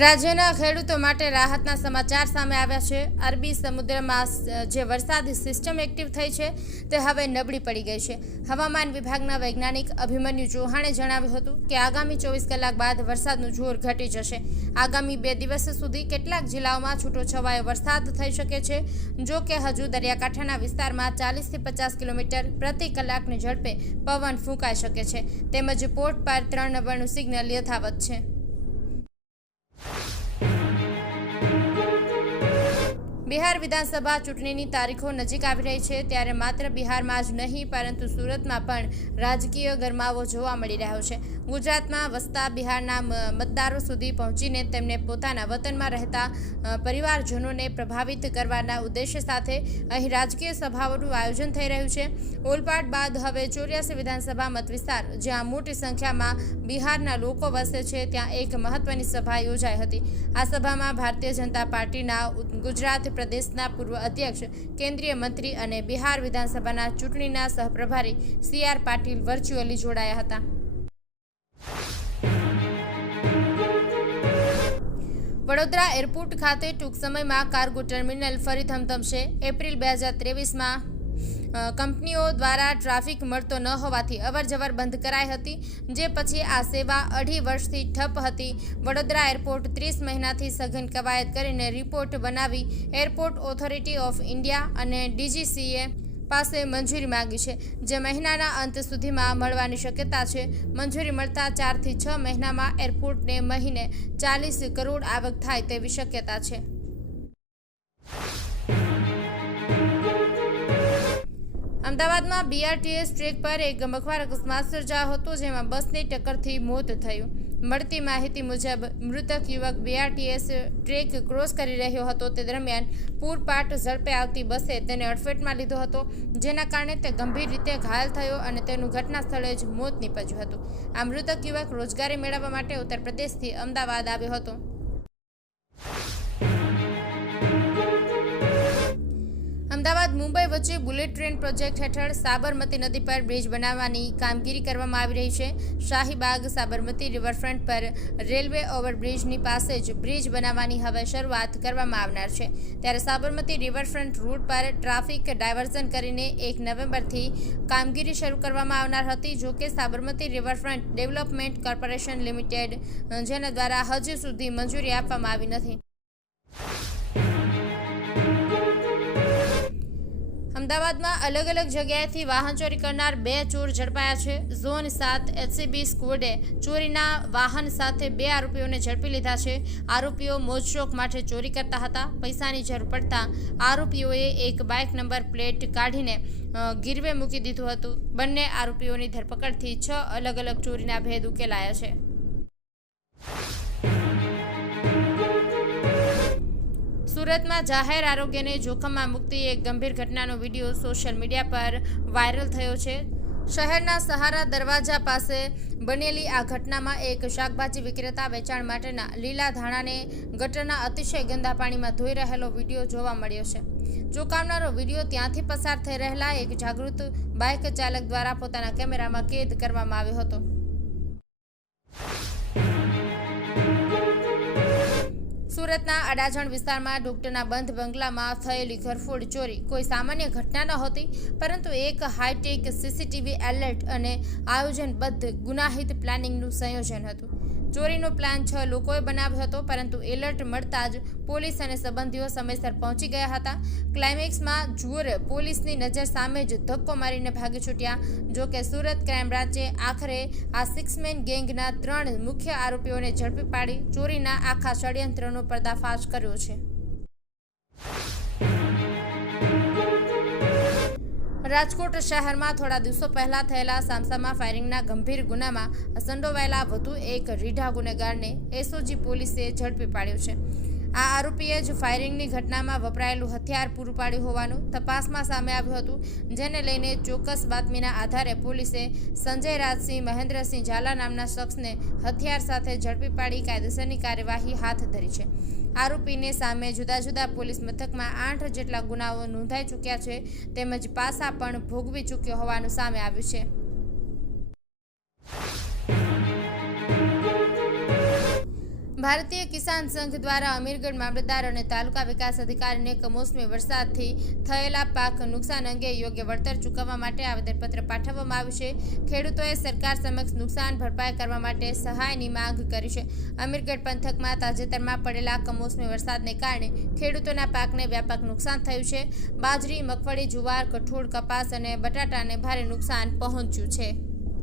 રાજ્યના ખેડૂતો માટે રાહતના સમાચાર સામે આવ્યા છે. અરબી સમુદ્રમાં જે વરસાદી સિસ્ટમ એક્ટિવ થઈ છે, તે હવે નબળી પડી ગઈ છે. હવામાન વિભાગના વૈજ્ઞાનિક અભિમન્યુ ચૌહાણે જણાવ્યું હતું કે, આગામી ચોવીસ કલાક બાદ વરસાદનું જોર ઘટી જશે. આગામી બે દિવસ સુધી કેટલાક જિલ્લાઓમાં છૂટોછવાયો વરસાદ થઈ શકે છે. જો કે, હજુ દરિયાકાંઠાના વિસ્તારમાં ચાલીસથી પચાસ કિલોમીટર પ્રતિ કલાકની ઝડપે પવન ફૂંકાઈ શકે છે. તેમજ પોર્ટ પર ત્રણ નંબરનું સિગ્નલ યથાવત છે. બિહાર વિધાનસભા ચૂંટણીની તારીખો નજીક આવી રહી છે, ત્યારે માત્ર બિહારમાં જ નહીં, પરંતુ સુરતમાં પણ રાજકીય ગરમાવો જોવા મળી રહ્યો છે. ગુજરાતમાં વસતા બિહારના મતદારો સુધી પહોંચીને તેમને પોતાના વતનમાં રહેતા પરિવારજનોને પ્રભાવિત કરવાના ઉદ્દેશ્ય સાથે અહીં રાજકીય સભાઓનું આયોજન થઈ રહ્યું છે. ઓલપાડ બાદ હવે ચોર્યાસી વિધાનસભા મત વિસ્તાર જ્યાં મોટી સંખ્યામાં બિહારના લોકો વસે છે, ત્યાં એક મહત્વની સભા યોજાઈ હતી. આ સભામાં ભારતીય જનતા પાર્ટીના ગુજરાત પ્રદેશના પૂર્વ અધ્યક્ષ, કેન્દ્રીય મંત્રી અને બિહાર વિધાનસભાના ચૂંટણીના સહપ્રભારી સી આર પાટીલ વર્ચ્યુઅલી જોડાયા હતા. વડોદરા એરપોર્ટ ખાતે ટૂંક સમયમાં કાર્ગો ટર્મિનલ ફરી ધમધમશે. એપ્રિલ બે હજાર ત્રેવીસમાં કંપનીઓ દ્વારા ટ્રાફિક મળતો ન હોવાથી અવરજવર બંધ કરાઈ હતી, જે પછી આ સેવા અઢી વર્ષથી ઠપ હતી. વડોદરા એરપોર્ટ ત્રીસ મહિનાથી સઘન કવાયત કરીને રિપોર્ટ બનાવી એરપોર્ટ ઓથોરિટી ઓફ ઇન્ડિયા અને ડીજીસીએ પાસે મંજૂરી માંગી છે, જે મહિનાના અંત સુધીમાં મળવાની શક્યતા છે. મંજૂરી મળતા ચારથી છ મહિનામાં એરપોર્ટને મહિને ચાલીસ કરોડ આવક થાય તેવી શક્યતા છે. અમદાવાદમાં બીઆરટીએસ ટ્રેક પર એક ગમખવાર અકસ્માત સર્જાયો હતો, જેમાં બસની ટક્કરથી મોત થયું. મળતી માહિતી મુજબ, મૃતક યુવક બીઆરટીએસ ટ્રેક ક્રોસ કરી રહ્યો હતો. તે દરમિયાન પૂરપાટ ઝડપે આવતી બસે તેને અડફેટમાં લીધો હતો, જેના કારણે તે ગંભીર રીતે ઘાયલ થયો અને તેનું ઘટના સ્થળે જ મોત નીપજ્યું હતું. આ મૃતક યુવક રોજગારી મેળવવા માટે ઉત્તર પ્રદેશથી અમદાવાદ આવ્યો હતો. અમદાવાદ મુંબઈ વચ્ચે બુલેટ ટ્રેન પ્રોજેક્ટ હેઠળ સાબરમતી નદી પર બ્રિજ બનાવવાની કામગીરી કરવામાં આવી રહી છે. શાહીબાગ, સાબરમતી રિવરફ્રન્ટ પર રેલવે ઓવરબ્રિજની પાસે જ બ્રિજ બનાવવાની હવે શરૂઆત કરવામાં આવનાર છે. ત્યારે સાબરમતી રિવરફ્રન્ટ રૂટ પર ટ્રાફિક ડાયવર્ઝન કરીને એક નવેમ્બરથી કામગીરી શરૂ કરવામાં આવનાર હતી, જો કે Sabarmati riverfront development corporation limited, જેના દ્વારા હજુ સુધી મંજૂરી આપવામાં આવી નથી. અમદાવાદમાં અલગ અલગ જગ્યાએથી વાહન ચોરી કરનાર બે ચોર ઝડપાયા છે. ઝોન સાત એચસીબી સ્કવોડે ચોરીના વાહન સાથે બે આરોપીઓને ઝડપી લીધા છે. આરોપીઓ મોજશોખ માટે ચોરી કરતા હતા. પૈસાની જરૂર પડતા આરોપીઓએ એક બાઇક નંબર પ્લેટ કાઢીને ગીરવે મૂકી દીધું હતું. બંને આરોપીઓની ધરપકડથી છ અલગ અલગ ચોરીના ભેદ ઉકેલાયા છે. સુરતમાં જાહેર આરોગ્યને જોખમમાં મૂકતી એક ગંભીર ઘટનાનો વીડિયો સોશિયલ મીડિયા પર વાયરલ થયો છે. શહેરના સહારા દરવાજા પાસે બનેલી આ ઘટનામાં એક શાકભાજી વિક્રેતા વેચાણ માટેના લીલા ધાણાને ગટરના અતિશય ગંદા પાણીમાં ધોઈ રહેલો વીડિયો જોવા મળ્યો છે. ચોંકાવનારો વીડિયો ત્યાંથી પસાર થઈ રહેલા એક જાગૃત બાઇક ચાલક દ્વારા પોતાના કેમેરામાં કેદ કરવામાં આવ્યો હતો. સુરતના અડાજણ વિસ્તારમાં ડોક્ટરના બંધ બંગલામાં થયેલી ઘરફોડ ચોરી. કોઈ સામાન્ય ઘટના ન હતી, પરંતુ એક હાઈટેક સીસીટીવી એલર્ટ અને આયોજનબદ્ધ ગુનાહિત પ્લાનિંગનું સંયોજન હતું. ચોરીનો પ્લાન છ લોકોએ બનાવ્યો હતો, પરંતુ એલર્ટ મળતા જ પોલીસ અને સંબંધીઓ સમયસર પહોંચી ગયા હતા. ક્લાઇમેક્સમાં જુઓર પોલીસની નજર સામે જ ધક્કો મારીને ભાગી છૂટ્યા. જો કે સુરત ક્રાઇમ બ્રાન્ચે આખરે આ સિક્સમેન ગેંગના ત્રણ મુખ્ય આરોપીઓને ઝડપી પાડી ચોરીના આખા ષડયંત્રનો પર્દાફાશ કર્યો છે. રાજકોટ શહેરમાં થોડા દિવસો પહેલા થયેલા સામસામા ફાયરિંગના ગંભીર ગુનામાં સંડોવાયેલા વધુ એક રીઢા ગુનેગારને એસઓજી પોલીસે ઝડપી પાડ્યો છે. આ આરોપીએ જ ફાયરિંગની ઘટનામાં વપરાયેલું હથિયાર પૂરું પાડ્યું હોવાનું તપાસમાં સામે આવ્યું હતું, જેને લઈને ચોક્કસ બાતમીના આધારે પોલીસે સંજય રાજસિંહ મહેન્દ્રસિંહ ઝાલા નામના શખ્સને હથિયાર સાથે ઝડપી પાડી કાયદેસરની કાર્યવાહી હાથ ધરી છે. આરોપીને સામે જુદા જુદા પોલીસ મથકમાં આઠ જેટલા ગુનાઓ નોંધાઈ ચૂક્યા છે, તેમજ પાસા પણ ભોગવી ચૂક્યો હોવાનું સામે આવ્યું છે. ભારતીય કિસાન સંઘ દ્વારા અમીરગઢ મામલતદાર અને તાલુકા વિકાસ અધિકારીને કમોસમી વરસાદથી થયેલા પાક નુકસાન અંગે યોગ્ય વળતર ચૂકવવા માટે આવેદનપત્ર પાઠવવામાં આવ્યું છે. ખેડૂતોએ સરકાર સમક્ષ નુકસાન ભરપાઈ કરવા માટે સહાયની માંગ કરી છે. અમીરગઢ પંથકમાં તાજેતરમાં પડેલા કમોસમી વરસાદને કારણે ખેડૂતોના પાકને વ્યાપક નુકસાન થયું છે. બાજરી, મગફળી, જુવાર, કઠોળ, કપાસ અને બટાટાને ભારે નુકસાન પહોંચ્યું છે.